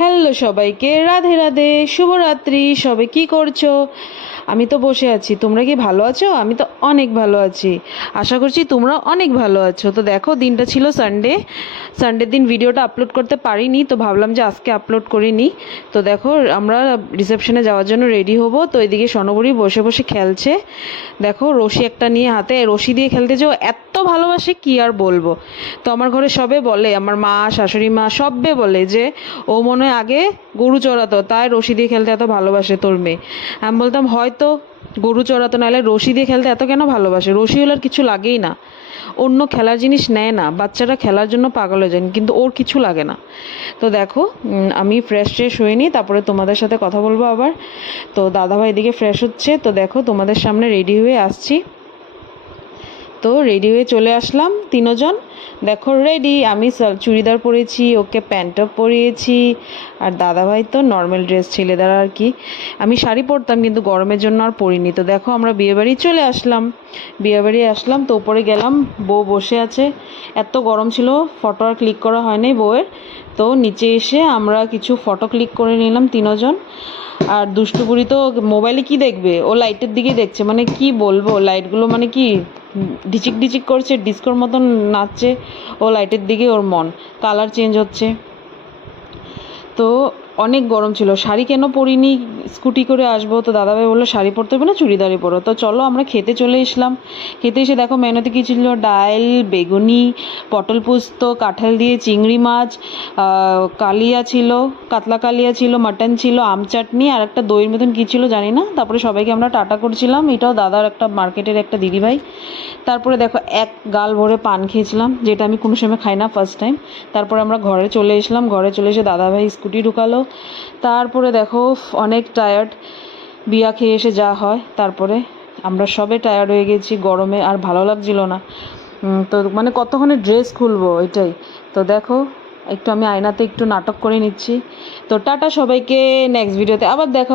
Hello সবাইকে, রাধে রাধে, শুভরাত্রি। সবাই কি করছো? আমি তো বসে আছি। তোমরা কি ভালো আছো? আমি তো অনেক ভালো আছি। আশা করছি তোমরা অনেক ভালো আছো। তো দেখো, দিনটা ছিল সানডের দিন ভিডিওটা আপলোড করতে পারিনি, তো ভাবলাম যে আজকে আপলোড করে নিই। তো দেখো, আমরা রিসেপশনে যাওয়ার জন্য রেডি হব। তো এদিকে সনবরী বসে বসে খেলছে। দেখো, রশি একটা নিয়ে হাতে, রশি দিয়ে খেলতে যে ও এত ভালোবাসে কি আর বলবো। তো আমার ঘরে সবে বলে, আমার মা, শাশুড়ি মা সবে বলে যে ও মনে হয় আগে গরু চড়াতো, তাই রশি দিয়ে খেলতে এত ভালোবাসে তোর মেয়ে। আমি বলতাম হয়তো গরু চড়াতো, নাহলে রশি দিয়ে খেলতে এত কেন ভালোবাসে? রশি হলে আর কিছু লাগেই না, অন্য খেলার জিনিস নেয় না। বাচ্চারা খেলার জন্য পাগল হয়ে যায়, কিন্তু ওর কিছু লাগে না। তো দেখো, আমি ফ্রেশ হয়ে নিই, তারপরে তোমাদের সাথে কথা বলবো আবার। তো দাদাভাই এদিকে ফ্রেশ হচ্ছে। তো দেখো, তোমাদের সামনে রেডি হয়ে আসছি। তো রেডি হয়ে চলে আসলাম তিনজন। দেখো রেডি, আমি চুড়িদার পরেছি, ওকে প্যান্ট টপ পরিয়েছি, আর দাদাভাই তো নর্মাল ড্রেস, ছেলেদের আর কি। আমি শাড়ি পরতাম কিন্তু গরমের জন্য আর পরিনি। তো দেখো, আমরা বিয়েবাড়ি চলে আসলাম। বিয়েবাড়ি আসলাম, তো উপরে গেলাম, বউ বসে আছে। এত গরম ছিল, ফটো আর ক্লিক করা হয়নি বউয়ের। তো নিচে এসে আমরা কিছু ফটো ক্লিক করে নিলাম তিনজন। আর দুষ্টুপুরি তো মোবাইলে কি দেখবে, ও লাইটের দিকে দেখছে। মানে কি বলবো, লাইটগুলো মানে কি ঢিচিক ঢিচিক করছে, ডিস্কোর মতন নাচছে। ও লাইটের দিকে ওর মন, কালার চেঞ্জ হচ্ছে। তো অনেক গরম ছিল, শাড়ি কেন পরিনি, স্কুটি করে আসবো। তো দাদাভাই বললো শাড়ি পরতে হবে না, চুড়িদারই পরো। তো চলো আমরা খেতে চলে এসলাম। খেতে এসে দেখো মেনুতে কী ছিল, ডাল, বেগুনি, পটল পোস্ত, কাঁঠাল দিয়ে চিংড়ি মাছ, কালিয়া ছিল, কাতলা কালিয়া ছিল, মাটন ছিল, আম চাটনি, আর একটা দইয়ের মতন কী ছিল জানি না। তারপরে সবাইকে আমরা টাটা করছিলাম। এটাও দাদার একটা মার্কেটের একটা দিদিভাই। তারপরে দেখো, এক গাল ভরে পান খেয়েছিলাম, যেটা আমি কোনো সময় খাই না, ফার্স্ট টাইম। তারপরে আমরা ঘরে চলে এসলাম। ঘরে চলে এসে দাদাভাই স্কুটি ঢুকালো। তারপরে দেখো, অনেক টায়ার্ড, বিয়া খেয়ে এসে যা হয়। তারপরে আমরা সবে টায়ার্ড হয়ে গেছি, গরমে আর ভালো লাগছিল না। তো মানে কতক্ষণে ড্রেস খুলবো এটাই। তো দেখো, একটু আমি আয়নাতে একটু নাটক করে নিচ্ছি। তো টাটা সবাইকে, নেক্সট ভিডিওতে আবার দেখা।